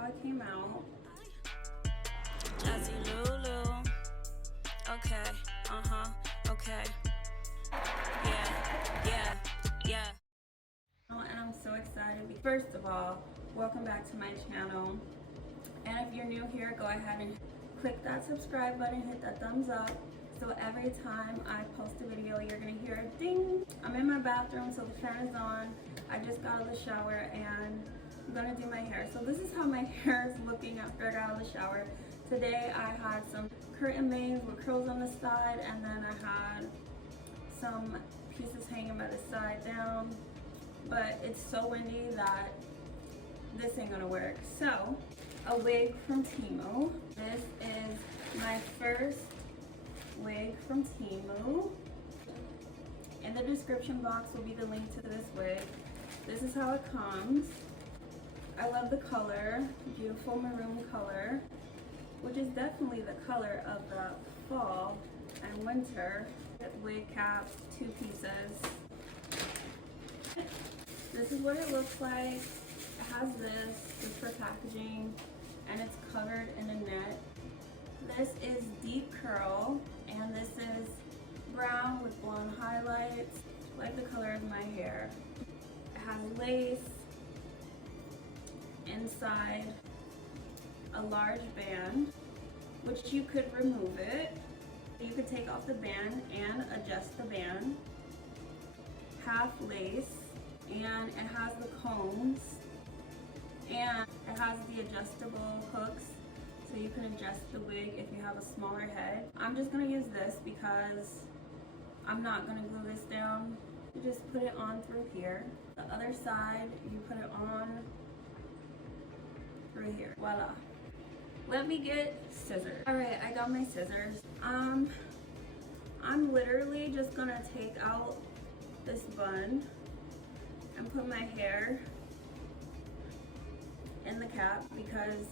how it came out. Jazzilulu. Okay, okay. Yeah. And I'm so excited. First of all, welcome back to my channel. And if you're new here, go ahead and click that subscribe button, hit that thumbs up. So every time I post a video, you're gonna hear a ding. I'm in my bathroom, so the fan is on. I just got out of the shower and I'm gonna do my hair. So this is how my hair is looking after I got out of the shower. Today I had some curtain bangs with curls on the side, and then I had some pieces hanging by the side down. But it's so windy that this ain't gonna work. So, a wig from Temu. This is my first wig from Temu. In the description box will be the link to this wig. This is how it comes. I love the color, beautiful maroon color, which is definitely the color of the fall and winter. Wig cap, 2 pieces. This is what it looks like. It has this for packaging, and it's covered in a net. This is deep curl, and this is brown with blonde highlights, like the color of my hair. It has lace inside, a large band, which you could remove it. You could take off the band and adjust the band. Half lace, and it has the combs, and it has the adjustable hooks, so you can adjust the wig if you have a smaller head. I'm just gonna use this because I'm not gonna glue this down. You just put it on through here. The other side, you put it on through here. Voila. Let me get scissors. All right, I got my scissors. I'm literally just gonna take out this bun and put my hair in the cap because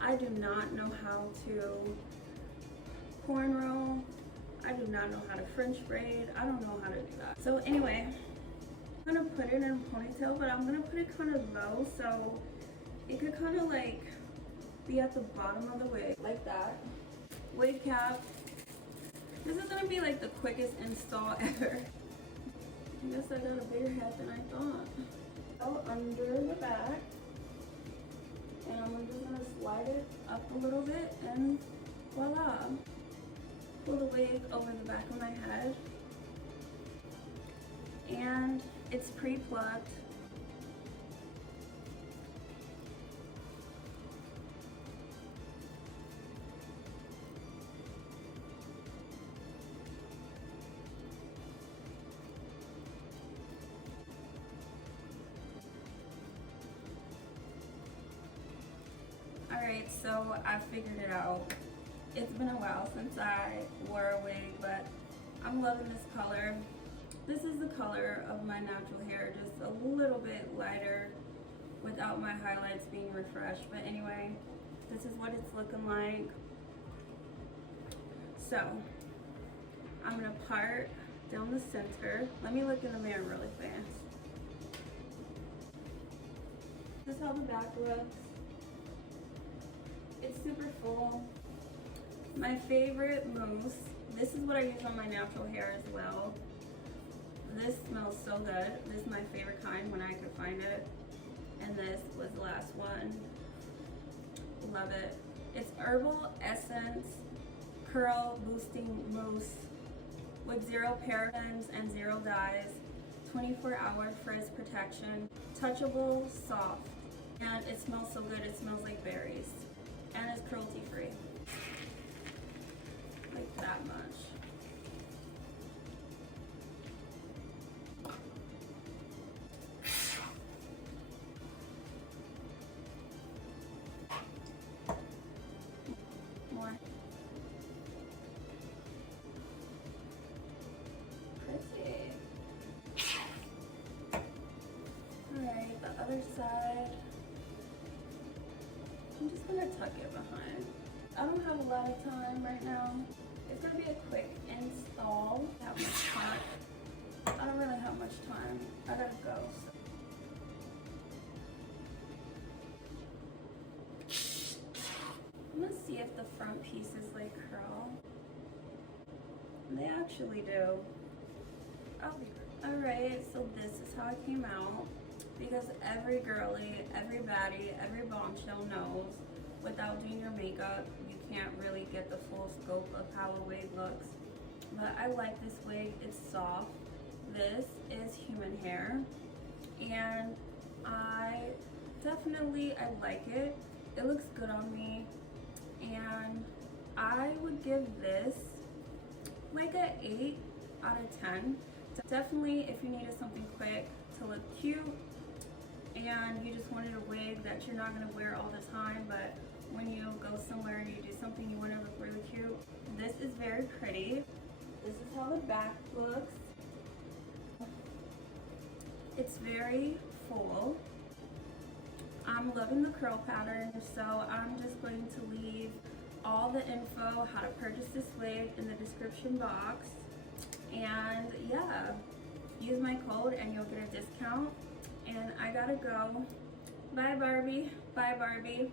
I do not know how to cornrow. I do not know how to French braid. I don't know how to do that. So anyway, I'm gonna put it in a ponytail, but I'm gonna put it kind of low so it could kind of like be at the bottom of the wig, like that. Wig cap. This is gonna be like the quickest install ever. I guess I got a bigger head than I thought. Go under the back, and I'm just gonna slide it up a little bit, and voila. Pull the wig over the back of my head, and it's pre-plucked. Alright, so I figured it out. It's been a while since I wore a wig, but I'm loving this color. This is the color of my natural hair, just a little bit lighter without my highlights being refreshed. But anyway, this is what it's looking like. So, I'm gonna part down the center. Let me look in the mirror really fast. This is how the back looks. It's super full. My favorite mousse. This is what I use on my natural hair as well. This smells so good. This is my favorite kind when I could find it. And this was the last one. Love it. It's Herbal Essence Curl Boosting Mousse with 0 parabens and 0 dyes. 24-hour frizz protection. Touchable, soft. And it smells so good. It smells like berries. And it's cruelty free. Like that much. More. Pretty. Alright, the other side. I'm just gonna tuck it behind. I don't have a lot of time right now. It's gonna be a quick install. I don't have much time. I don't really have much time. I gotta go. So. pieces like curl. They actually do. Oh, alright, so this is how it came out. Because every girly, every baddie, every bombshell knows without doing your makeup, you can't really get the full scope of how a wig looks. But I like this wig, it's soft. This is human hair. And I like it. It looks good on me. And I would give this like an 8 out of 10. Definitely if you needed something quick to look cute and you just wanted a wig that you're not going to wear all the time, but when you go somewhere and you do something you want to look really cute, this is very pretty. This is how the back looks. It's very full. I'm loving the curl pattern, so I'm just going to leave all the info how to purchase this wig in the description box. And yeah, use my code and you'll get a discount. And I gotta go. Bye Barbie. Bye Barbie.